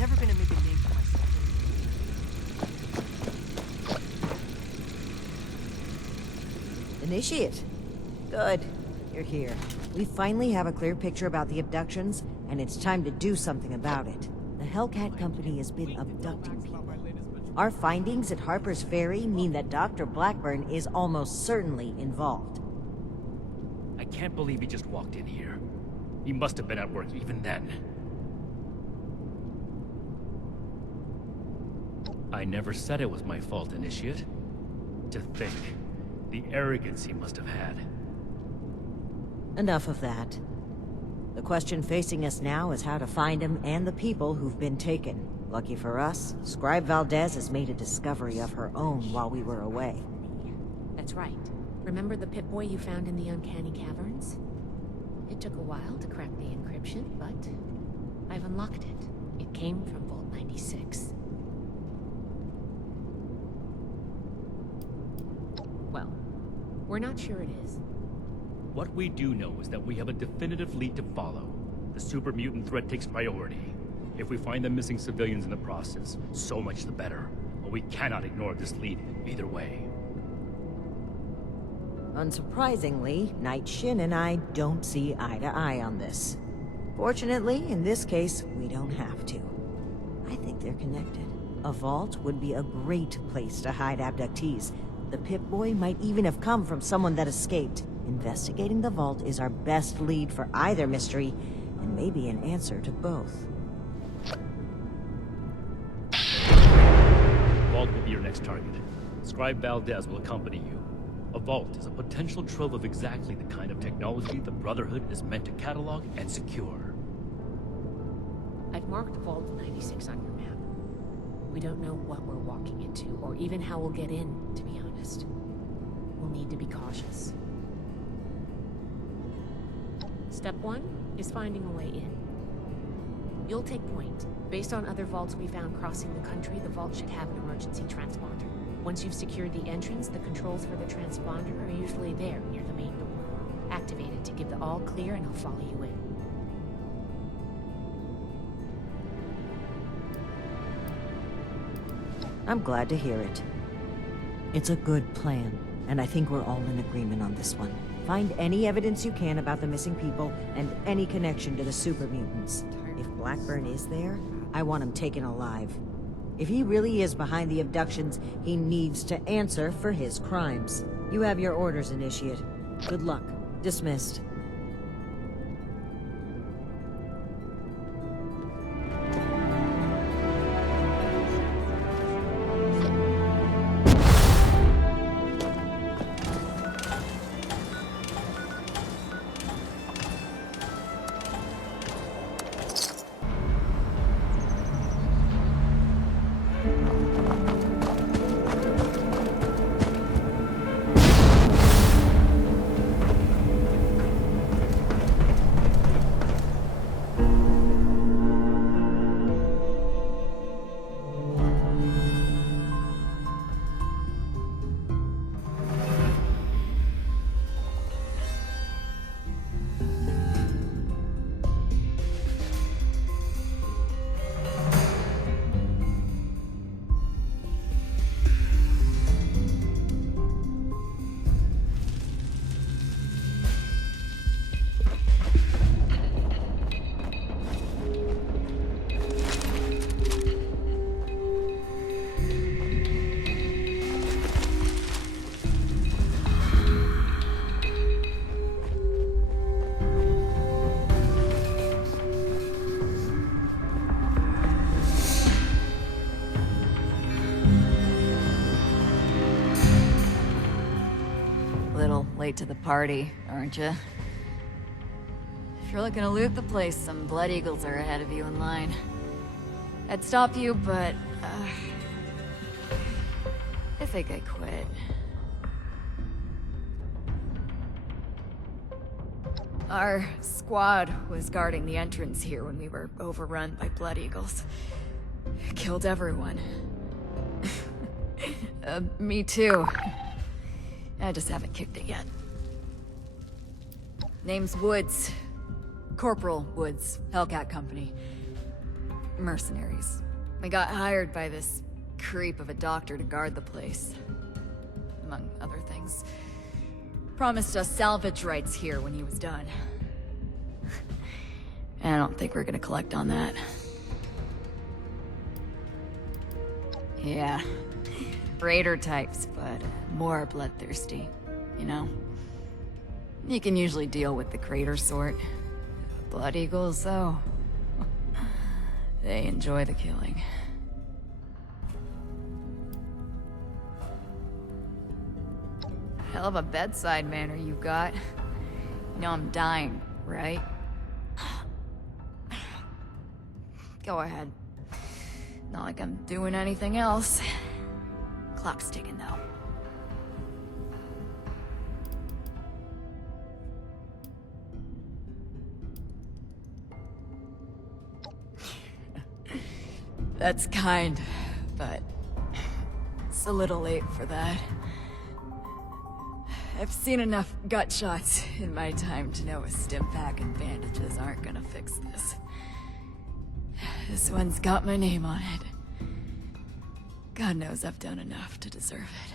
never gonna make a name for myself. Initiate. Good. You're here. We finally have a clear picture about the abductions, and it's time to do something about it. The Hellcat Company has been abducting people. Our findings at Harper's Ferry mean that Dr. Blackburn is almost certainly involved. I can't believe he just walked in here. He must have been at work even then. I never said it was my fault, Initiate. To think, the arrogance he must have had. Enough of that. The question facing us now is how to find him and the people who've been taken. Lucky for us, Scribe Valdez has made a discovery of her own while we were away. That's right. Remember the Pip-Boy you found in the Uncanny Caverns? It took a while to crack the encryption, but I've unlocked it. It came from Vault 96. Well, we're not sure it is. What we do know is that we have a definitive lead to follow. The super mutant threat takes priority. If we find the missing civilians in the process, so much the better. But we cannot ignore this lead either way. Unsurprisingly, Knight Shin and I don't see eye to eye on this. Fortunately, in this case, we don't have to. I think they're connected. A vault would be a great place to hide abductees. The Pip-Boy might even have come from someone that escaped. Investigating the vault is our best lead for either mystery, and maybe an answer to both. Vault will be your next target. Scribe Valdez will accompany you. A vault is a potential trove of exactly the kind of technology the Brotherhood is meant to catalog and secure. I've marked Vault 96 on your map. We don't know what we're walking into, or even how we'll get in, to be honest. We'll need to be cautious. Step 1 is finding a way in. You'll take point. Based on other vaults we found crossing the country, the vault should have an emergency transponder. Once you've secured the entrance, the controls for the transponder are usually there, near the main door. Activate it to give the all clear and I'll follow you in. I'm glad to hear it. It's a good plan, and I think we're all in agreement on this one. Find any evidence you can about the missing people, and any connection to the super mutants. If Blackburn is there, I want him taken alive. If he really is behind the abductions, he needs to answer for his crimes. You have your orders, Initiate. Good luck. Dismissed. Late to the party, aren't you? If you're looking to loot the place, some Blood Eagles are ahead of you in line. I'd stop you, but I think I quit. Our squad was guarding the entrance here when we were overrun by Blood Eagles. Killed everyone. Me too. I just haven't kicked it yet. Name's Woods. Corporal Woods, Hellcat Company. mercenaries. We got hired by this creep of a doctor to guard the place. Among other things. Promised us salvage rights here when he was done. I don't think we're gonna collect on that. Yeah. Raider types, but more bloodthirsty, you know? You can usually deal with the crater sort. Blood Eagles, though. They enjoy the killing. Hell of a bedside manner you got. You know I'm dying, right? Go ahead. Not like I'm doing anything else. Clock's ticking, though. That's kind, but it's a little late for that. I've seen enough gut shots in my time to know a stim pack and bandages aren't gonna fix this. This one's got my name on it. God knows I've done enough to deserve it.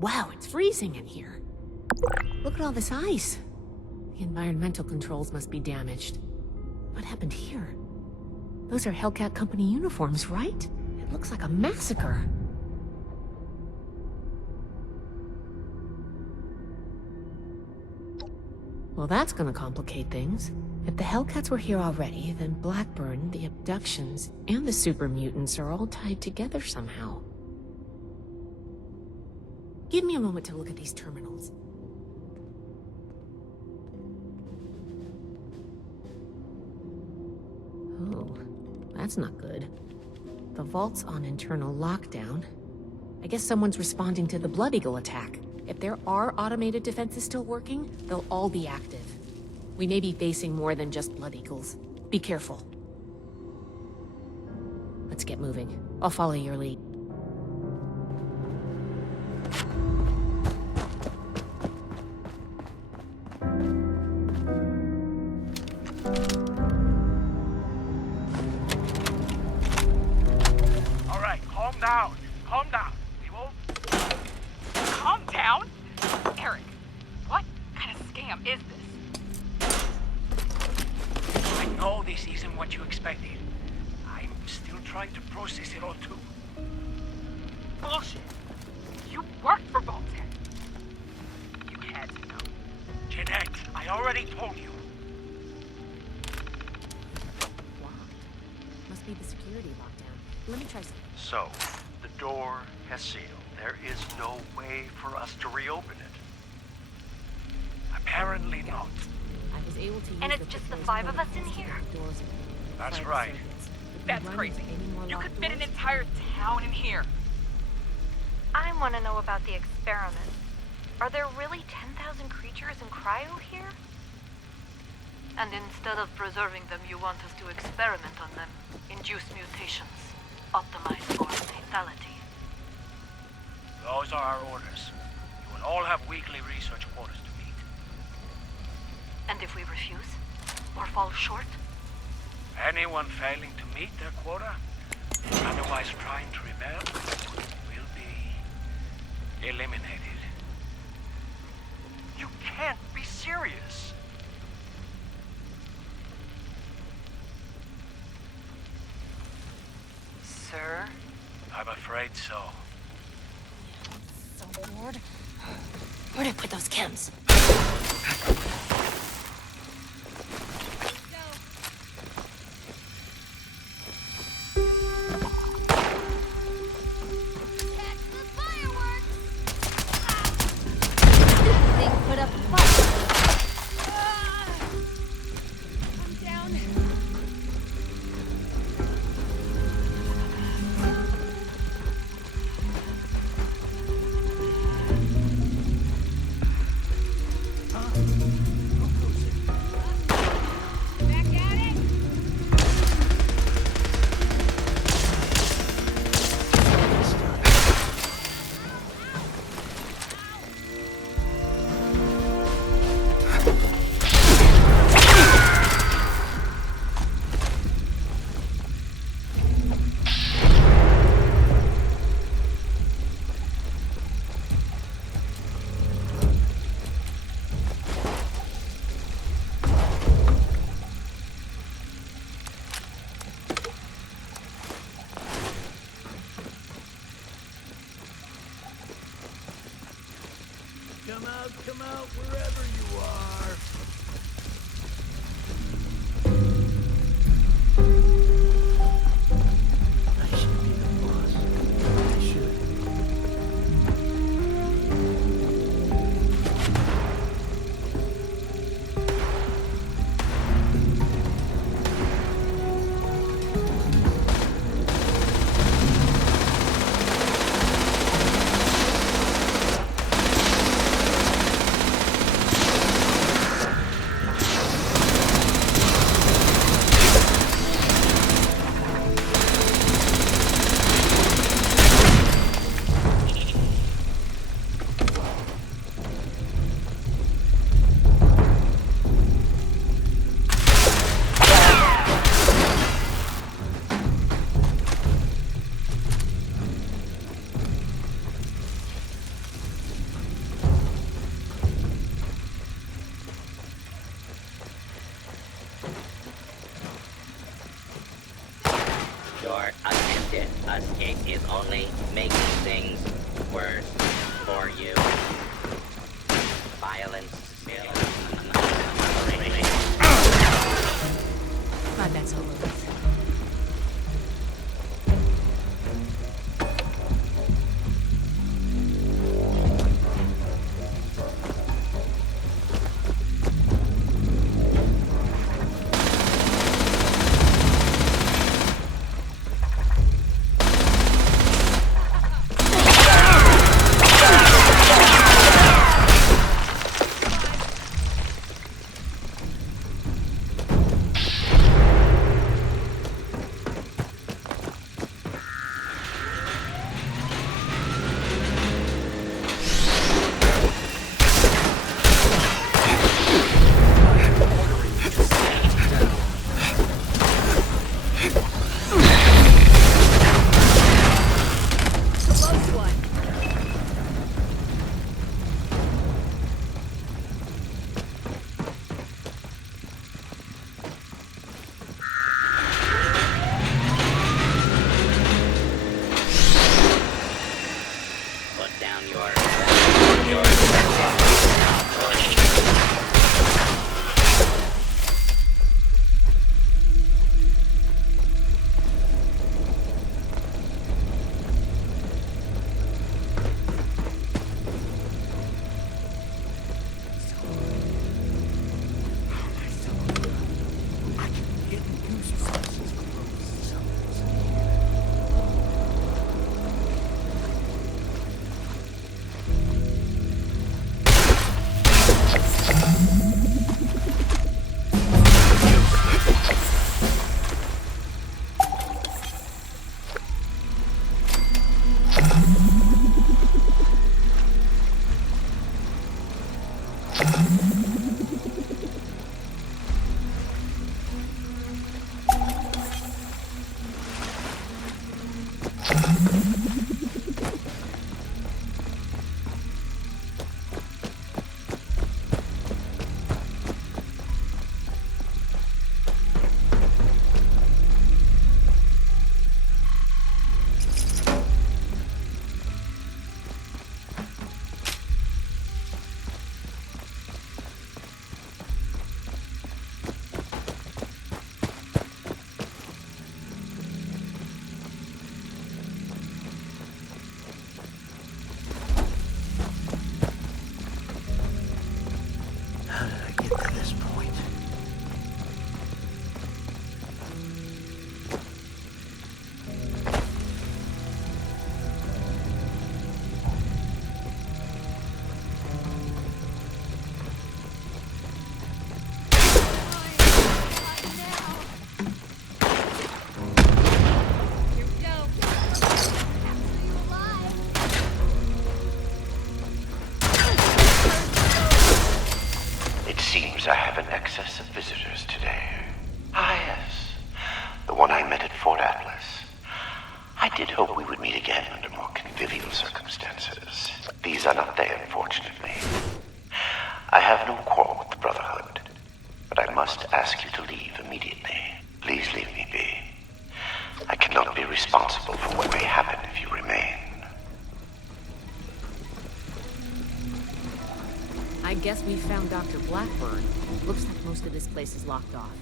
Wow, it's freezing in here. Look at all this ice. The environmental controls must be damaged. What happened here? Those are Hellcat Company uniforms, right? It looks like a massacre. Well, that's gonna complicate things. If the Hellcats were here already, then Blackburn, the abductions, and the super mutants are all tied together somehow. Give me a moment to look at these terminals. Oh, that's not good. The vault's on internal lockdown. I guess someone's responding to the Blood Eagle attack. If there are automated defenses still working, they'll all be active. We may be facing more than just Blood Eagles. Be careful. Let's get moving. I'll follow your lead. Calm down. We won't... Calm down? Eric, what kind of scam is this? I know this isn't what you expected. I'm still trying to process it all too. Bullshit. You worked for Voltaire. You had to know. Jeanette, I already told you. Wow. Must be the security lockdown. Let me try something. So, the door has sealed. There is no way for us to reopen it. Apparently not. I was able to use And it's just the 5 of us in here? That's right. That's crazy. You could fit an entire town in here. I want to know about the experiment. Are there really 10,000 creatures in cryo here? And instead of preserving them, you want us to experiment on them, induce mutations, optimize for fatality. Those are our orders. You will all have weekly research quotas to meet. And if we refuse? Or fall short? Anyone failing to meet their quota, otherwise trying to rebel, will be eliminated. You can't be serious. Sir? I'm afraid so. So bored. Where'd I put those chems? Come out, wherever you are. I should be the boss. I should. Your attempted escape is only making things worse for you. Violence still. Glad that's over with. seems I have an excess of visitors today. Ah, yes. The one I met at Fort Atlas. I did hope we would meet again under more convivial circumstances. These are not they, unfortunately. I have no quarrel with the Brotherhood, but I must ask you to leave immediately. Please leave me be. I cannot be responsible for what may happen if you remain. I guess we found Dr. Blackburn. Looks like most of this place is locked off.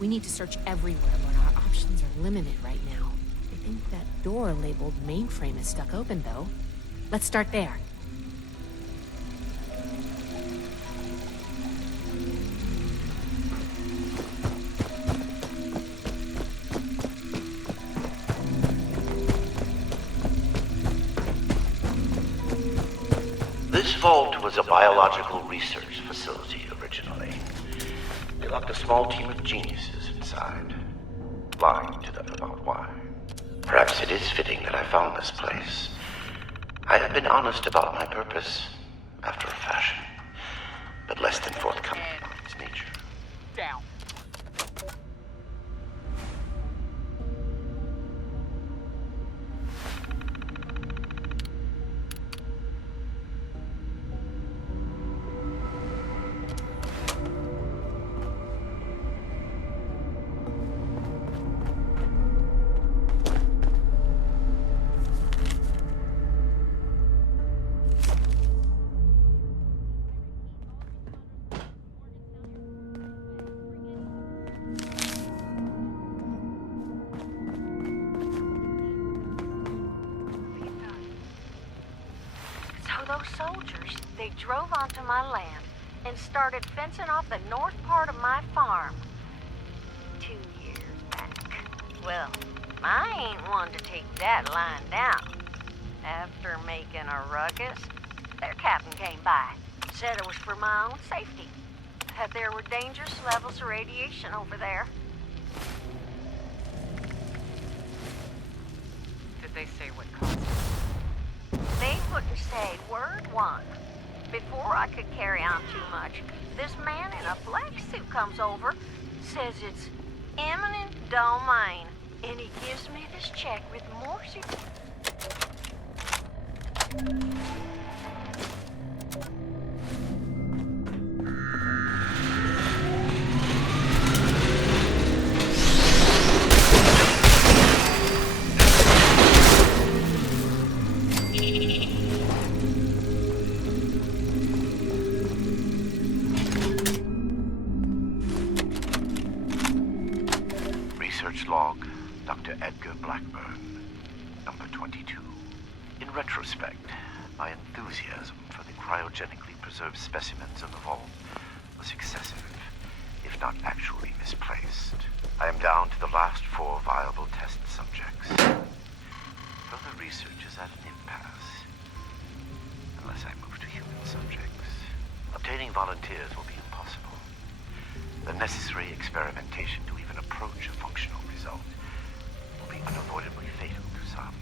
We need to search everywhere, but our options are limited right now. I think that door labeled mainframe is stuck open, though. Let's start there. This vault was a biological research facility originally. They locked a small team of geniuses inside, lying to them about why. Perhaps it is fitting that I found this place. I have been honest about my purpose, after a fashion, but less than forthcoming about its nature. Down. Those soldiers, they drove onto my land and started fencing off the north part of my farm 2 years back. Well, I ain't one to take that line down. After making a ruckus, their captain came by, said it was for my own safety, that there were dangerous levels of radiation over there. Did they say what caused it? They wouldn't say word one. Before I could carry on too much, this man in a black suit comes over, says it's eminent domain, and he gives me this check with Morse. Log, Dr. Blackburn, number 22. In retrospect, my enthusiasm for the cryogenically preserved specimens of the vault was excessive, if not actually misplaced. I am down to the last 4 viable test subjects. Further research is at an impasse, unless I move to human subjects. Obtaining volunteers will be impossible. The necessary experimentation to even approach a functional result will be unavoidably fatal to some.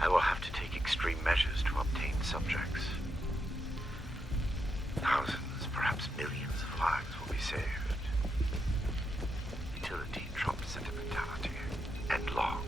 I will have to take extreme measures to obtain subjects. Thousands, perhaps millions of lives will be saved. Utility trumps sentimentality. And long.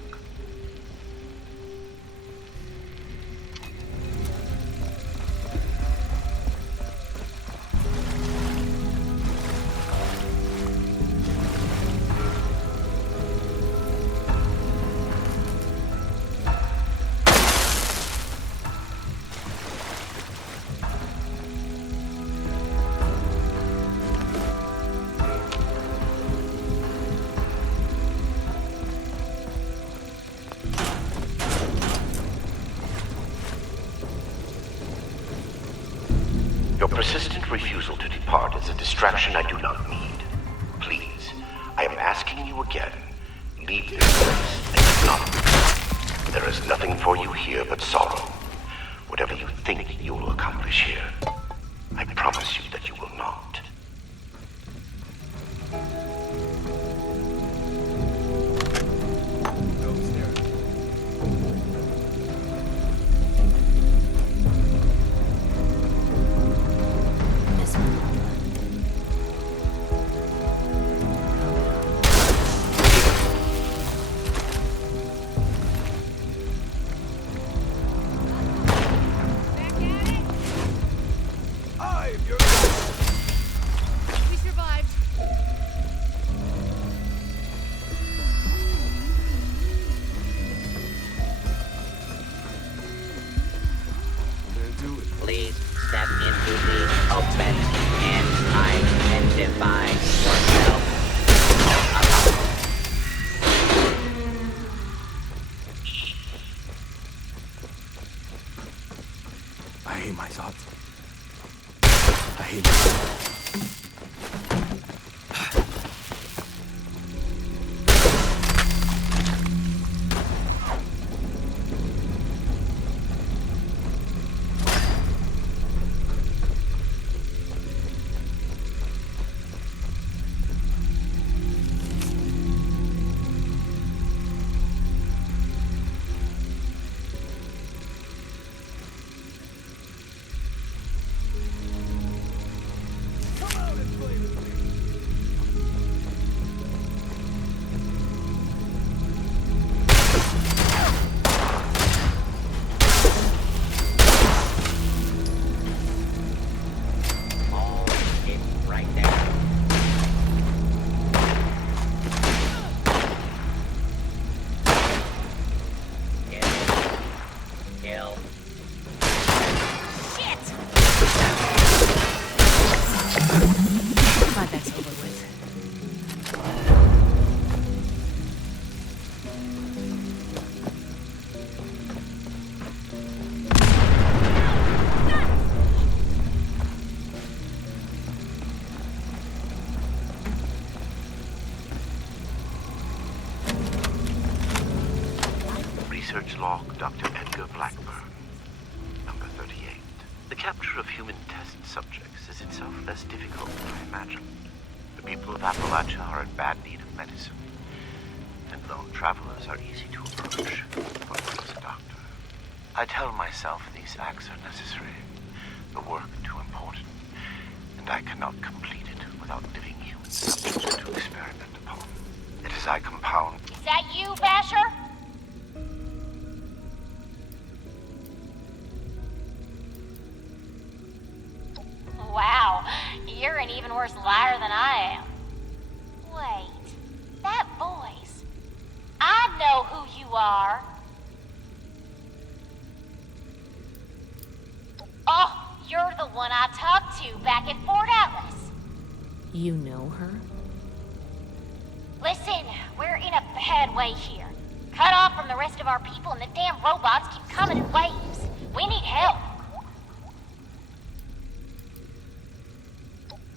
Your persistent refusal to depart is a distraction I do not need. Please, I am asking you again, leave this place and do not. There is nothing for you here but sorrow. Whatever you think you will accomplish here, I promise you that you will not. to be open and identify yourself. I hate my thoughts. I hate myself. Research log, Dr. Edgar Blackburn, number 38. The capture of human test subjects is itself less difficult than I imagined. The people of Appalachia are in bad need of medicine, and lone travelers are easy to approach for one as a doctor. I tell myself these acts are necessary, the work too important, and I cannot complete it without living human subjects to experiment upon. It is I compound. Is that you, Basher? Wow, you're an even worse liar than I am. Wait, that voice. I know who you are. Oh, you're the one I talked to back at Fort Atlas. You know her? Listen, we're in a bad way here. Cut off from the rest of our people and the damn robots keep coming in waves. We need help.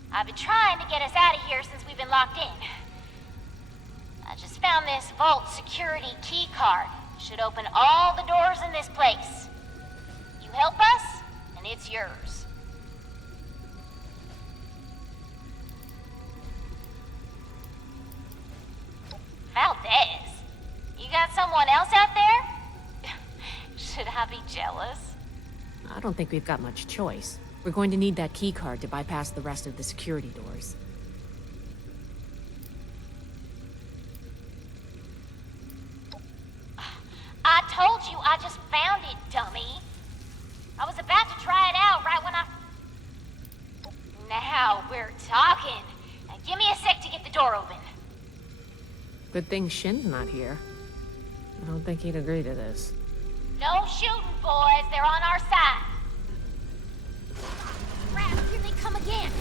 I've been trying to get us out of here since we've been locked in. I just found this vault security key card. Should open all the doors in this place. You help us, and it's yours. Valdez, you got someone else out there? Should I be jealous? I don't think we've got much choice. We're going to need that key card to bypass the rest of the security doors. I told you I just found it, dummy. I was about to try it out right when I... Now we're talking. Now give me a sec to get the door open. Good thing Shin's not here. I don't think he'd agree to this. No shooting, boys. They're on our side. Crap, here they come again.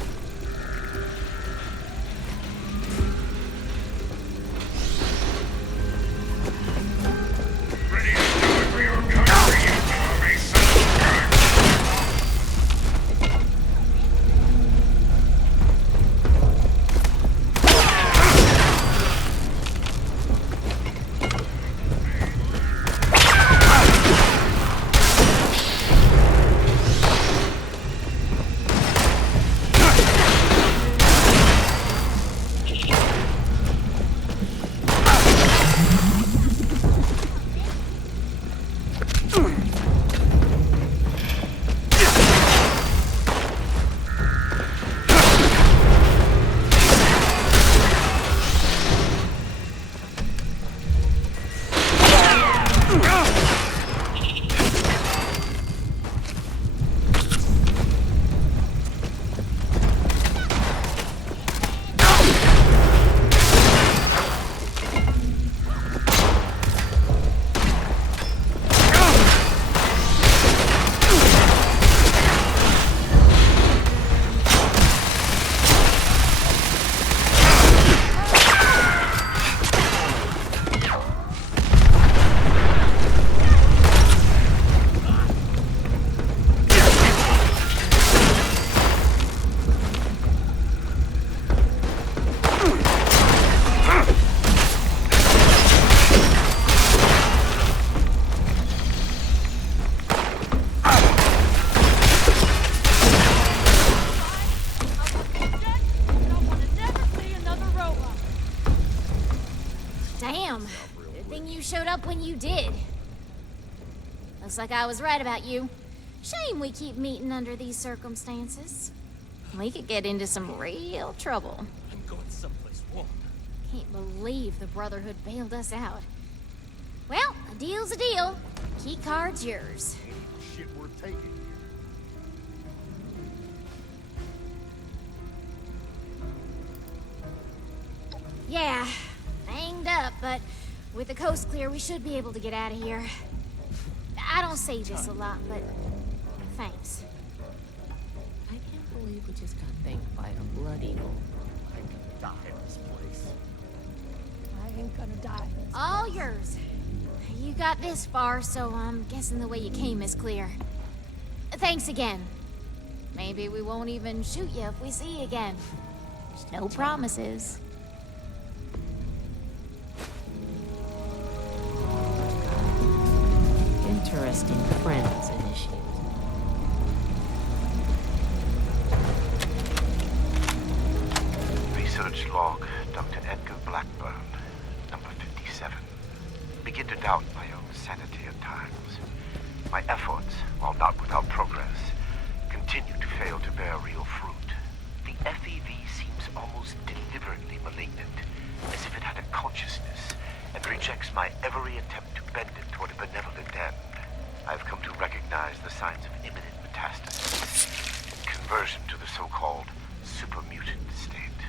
Ready to do it for your country, you commie son of a gun. up when you did. Looks like I was right about you. Shame we keep meeting under these circumstances. We could get into some real trouble. I'm going someplace warm. Can't believe the Brotherhood bailed us out. Well, a deal's a deal. Key card's yours. Ain't shit worth taking here. Yeah, banged up, but with the coast clear, we should be able to get out of here. I don't say this a lot, but thanks. I can't believe we just got banged by a blood eagle. I could die in this place. I ain't gonna die. All yours. You got this far, so I'm guessing the way you came is clear. Thanks again. Maybe we won't even shoot you if we see you again. No promises. Interesting friends initiative. Research log, Dr. Edgar Blackburn, number 57. Begin to doubt my own sanity at times. My efforts, while not without progress, continue to fail to bear real fruit. The FEV seems almost deliberately malignant, as if it had a consciousness, and rejects my every attempt to bend it toward a benevolent end. I've come to recognize the signs of imminent metastasis, conversion to the so-called super-mutant state.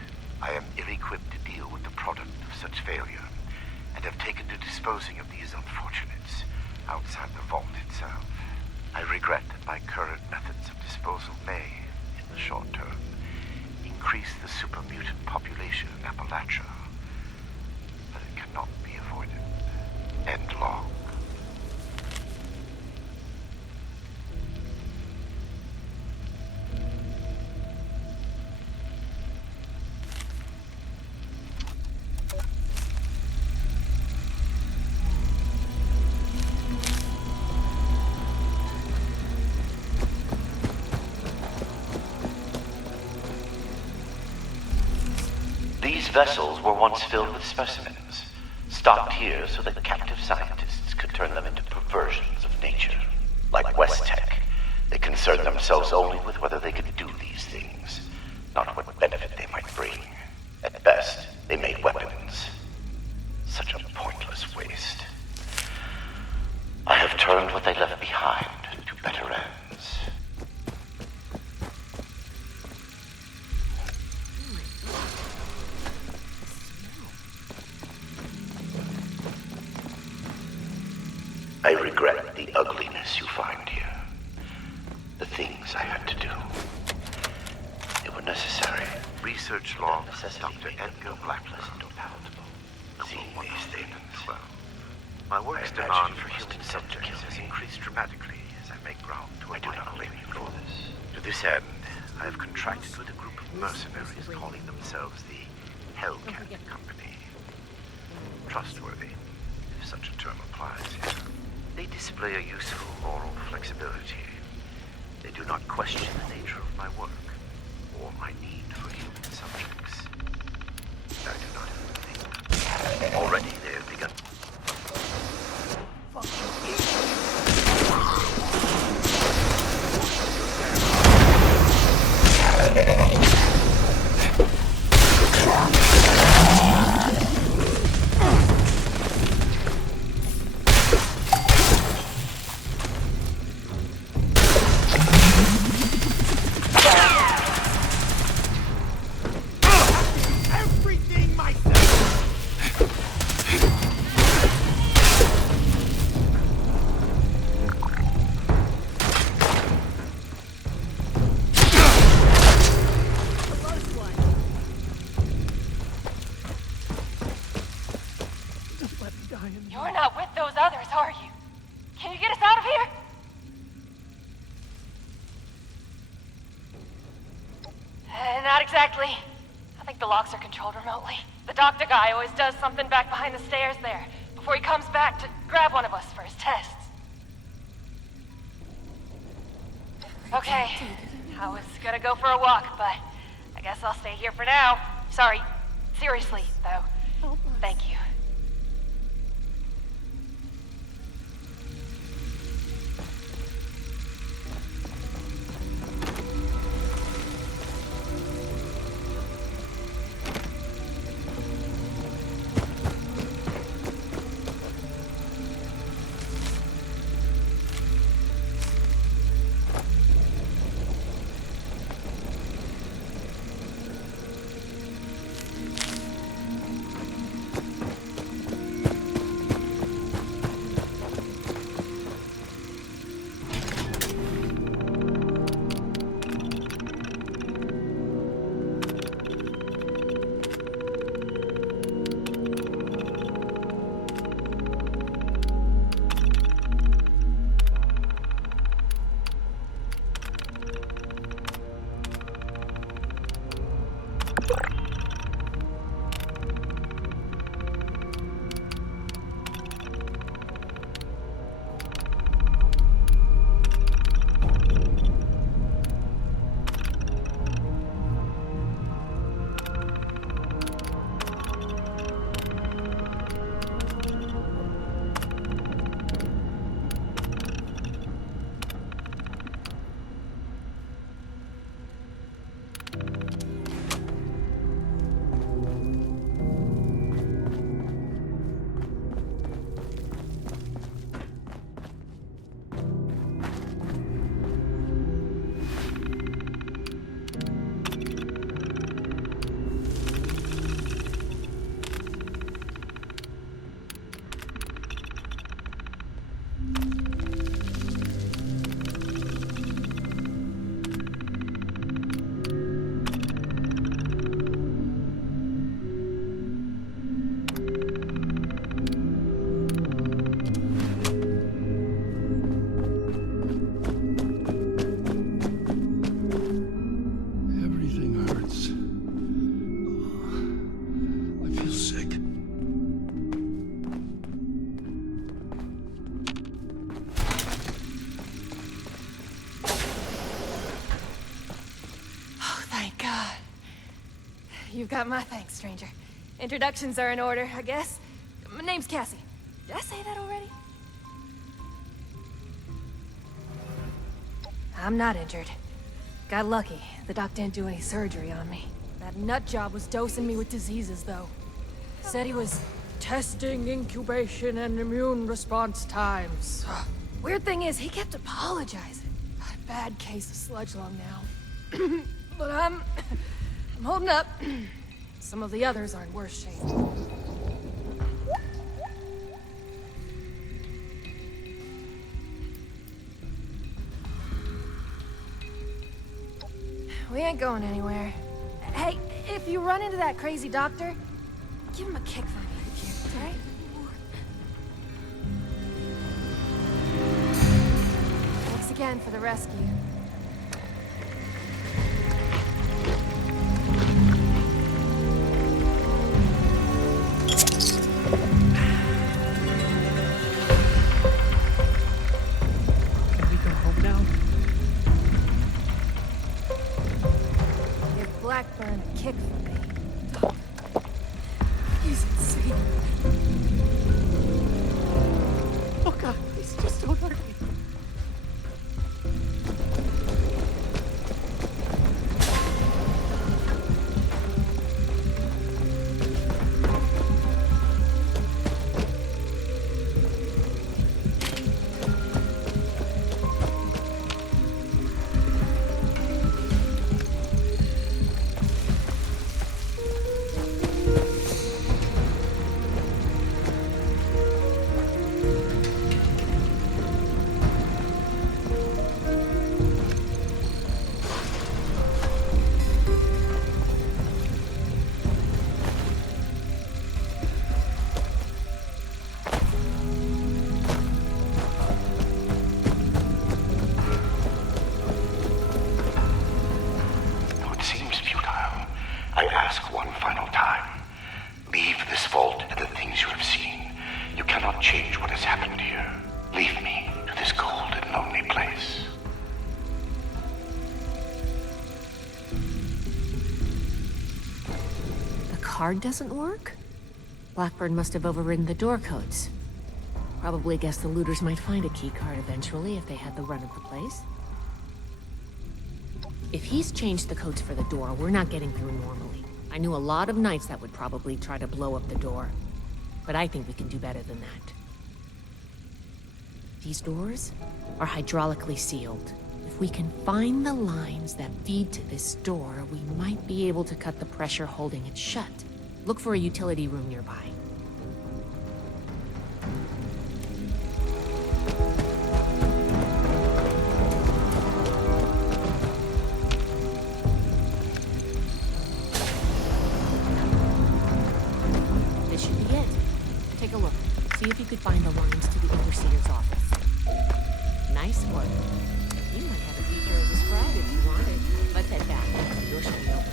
I am ill-equipped to deal with the product of such failure, and have taken to disposing of these unfortunates outside the vault itself. I regret that my current methods of disposal may, in the short term, increase the super-mutant population in Appalachia, but it cannot be avoided. End log. These vessels were once filled with specimens, stocked here so that captive scientists could turn them into perversions of nature. Like West Tech, they concerned themselves only with whether they could do these things, not what benefit they might bring. At best, they made weapons. Such a pointless waste. I have turned what they left behind to better ends. I regret the ugliness you find here. The things I had to do. They were necessary. Research log, Dr. Edgar Blackburn. Seeing these things. Well, my work's demand for human subjects has increased dramatically as I make ground toward my blame you for this. To this end, I have contracted with a group of mercenaries calling themselves the Hellcat Company. Trustworthy, if such a term applies here. They display a useful moral flexibility. They do not question the nature of my work or my need for human subjects. I do not think. Already they have begun. You're not with those others, are you? Can you get us out of here? Not exactly. I think the locks are controlled remotely. The doctor guy always does something back behind the stairs there, before he comes back to grab one of us for his tests. Okay, I was gonna go for a walk, but I guess I'll stay here for now. Sorry. Seriously, though. Thank you. You've got my thanks, stranger. Introductions are in order, I guess. My name's Cassie. Did I say that already? I'm not injured. Got lucky. The doc didn't do any surgery on me. That nut job was dosing me with diseases, though. Said he was testing incubation and immune response times. Weird thing is, he kept apologizing. Got a bad case of sludge lung now. But I'm holding up. Some of the others are in worse shape. We ain't going anywhere. Hey, if you run into that crazy doctor, give him a kick for me if you can, alright? Thanks again for the rescue. Can we go home now? Give Blackburn a kick for me. He's insane. Oh God, please just don't hurt me. Card doesn't work? Blackburn must have overridden the door codes. Probably guessed the looters might find a key card eventually if they had the run of the place. If he's changed the codes for the door, we're not getting through normally. I knew a lot of knights that would probably try to blow up the door. But I think we can do better than that. These doors are hydraulically sealed. If we can find the lines that feed to this door, we might be able to cut the pressure holding it shut. Look for a utility room nearby. This should be it. Take a look. See if you could find the lines to the Overseer's office. Nice work. You might have a feature as a scribe if you wanted. Let's head back. The door should be open.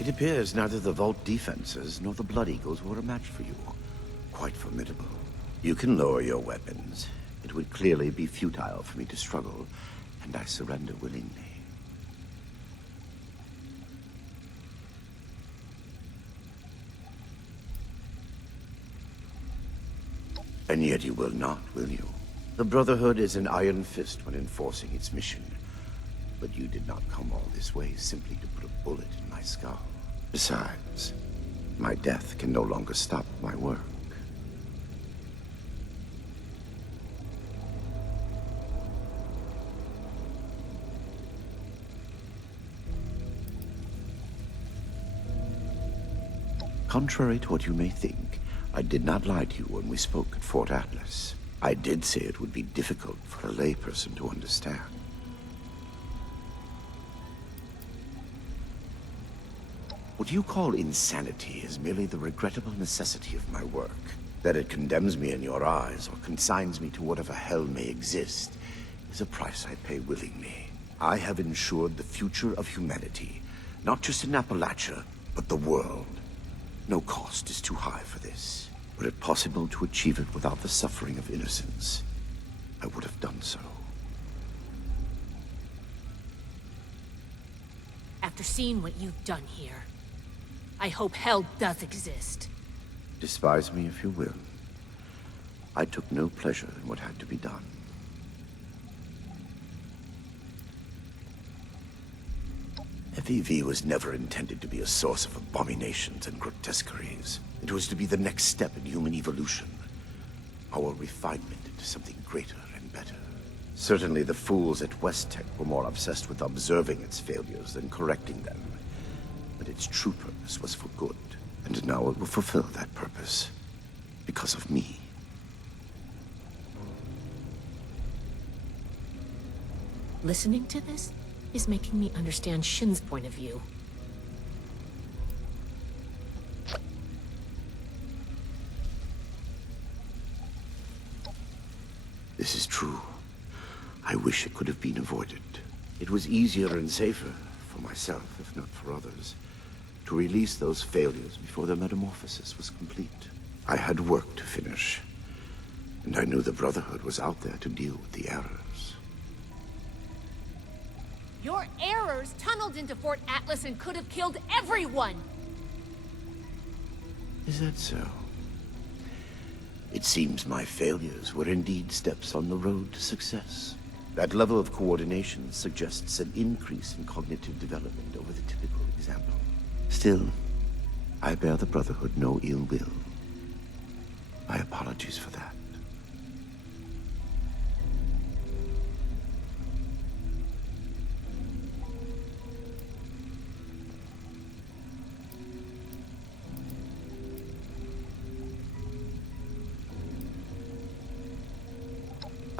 It appears neither the Vault defenses nor the Blood Eagles were a match for you. Quite formidable. You can lower your weapons. It would clearly be futile for me to struggle, and I surrender willingly. And yet you will not, will you? The Brotherhood is an iron fist when enforcing its mission. But you did not come all this way simply to put a bullet in my skull. Besides, my death can no longer stop my work. Contrary to what you may think, I did not lie to you when we spoke at Fort Atlas. I did say it would be difficult for a layperson to understand. What you call insanity is merely the regrettable necessity of my work. That it condemns me in your eyes or consigns me to whatever hell may exist is a price I pay willingly. I have ensured the future of humanity, not just in Appalachia, but the world. No cost is too high for this. Were it possible to achieve it without the suffering of innocence, I would have done so. After seeing what you've done here, I hope hell does exist. Despise me if you will. I took no pleasure in what had to be done. FEV was never intended to be a source of abominations and grotesqueries. It was to be the next step in human evolution. Our refinement into something greater and better. Certainly the fools at West Tech were more obsessed with observing its failures than correcting them. But its true purpose was for good. And now it will fulfill that purpose. Because of me. Listening to this is making me understand Shin's point of view. This is true. I wish it could have been avoided. It was easier and safer, for myself, if not for others, to release those failures before their metamorphosis was complete. I had work to finish, and I knew the Brotherhood was out there to deal with the errors. Your errors tunneled into Fort Atlas and could have killed everyone! Is that so? It seems my failures were indeed steps on the road to success. That level of coordination suggests an increase in cognitive development over the typical example. Still, I bear the Brotherhood no ill will. My apologies for that.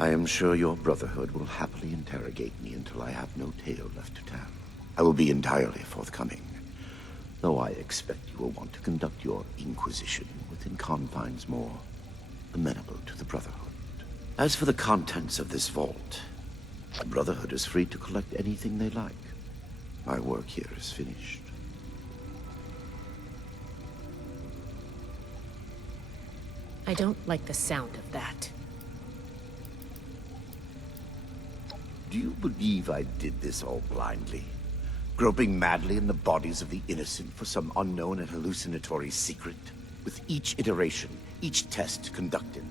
I am sure your Brotherhood will happily interrogate me until I have no tale left to tell. I will be entirely forthcoming, though I expect you will want to conduct your inquisition within confines more amenable to the Brotherhood. As for the contents of this vault, the Brotherhood is free to collect anything they like. My work here is finished. I don't like the sound of that. Do you believe I did this all blindly? Groping madly in the bodies of the innocent for some unknown and hallucinatory secret? With each iteration, each test conducted,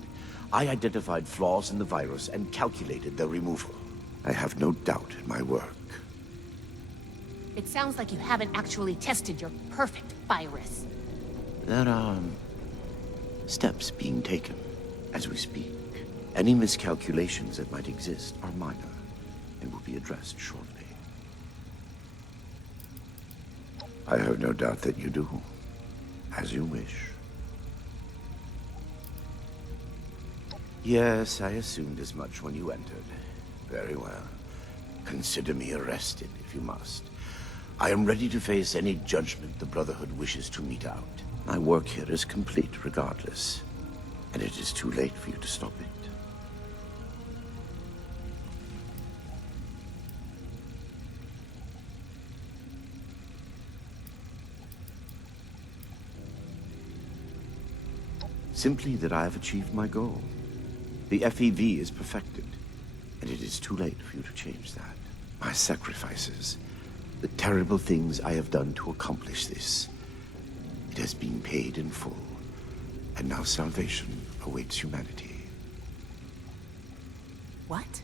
I identified flaws in the virus and calculated their removal. I have no doubt in my work. It sounds like you haven't actually tested your perfect virus. There are steps being taken as we speak. Any miscalculations that might exist are minor and will be addressed shortly. I have no doubt that you do. As you wish. Yes, I assumed as much when you entered. Very well. Consider me arrested, if you must. I am ready to face any judgment the Brotherhood wishes to mete out. My work here is complete regardless, and it is too late for you to stop it. Simply that I have achieved my goal. The FEV is perfected, and it is too late for you to change that. My sacrifices, the terrible things I have done to accomplish this, it has been paid in full, and now salvation awaits humanity. What?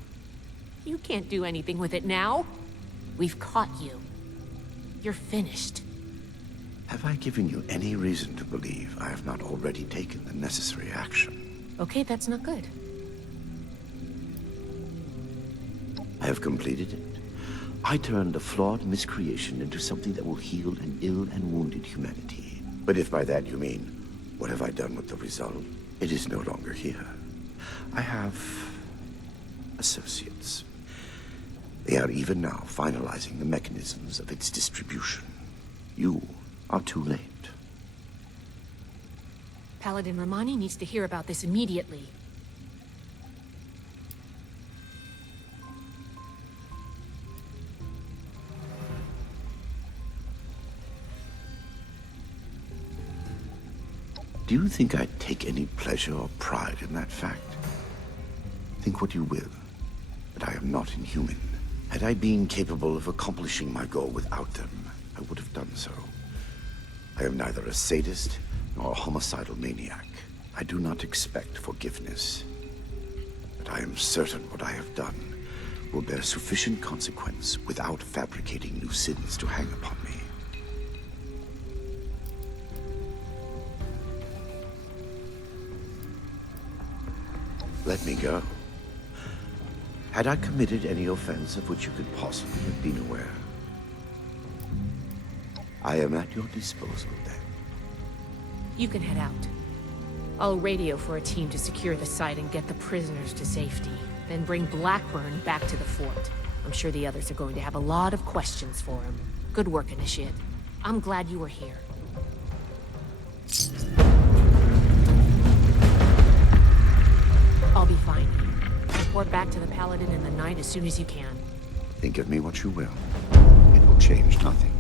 You can't do anything with it now. We've caught you. You're finished. Have I given you any reason to believe I have not already taken the necessary action? Okay, that's not good. I have completed it. I turned a flawed miscreation into something that will heal an ill and wounded humanity. But if by that you mean, what have I done with the result? It is no longer here. I have associates. They are even now finalizing the mechanisms of its distribution. You are too late. Paladin Rahmani needs to hear about this immediately. Do you think I take any pleasure or pride in that fact? Think what you will, but I am not inhuman. Had I been capable of accomplishing my goal without them, I would have done so. I am neither a sadist nor a homicidal maniac. I do not expect forgiveness. But I am certain what I have done will bear sufficient consequence without fabricating new sins to hang upon me. Let me go. Had I committed any offense of which you could possibly have been aware? I am at your disposal, then. You can head out. I'll radio for a team to secure the site and get the prisoners to safety. Then bring Blackburn back to the fort. I'm sure the others are going to have a lot of questions for him. Good work, Initiate. I'm glad you were here. I'll be fine. Report back to the Paladin in the night as soon as you can. Think of me what you will. It will change nothing.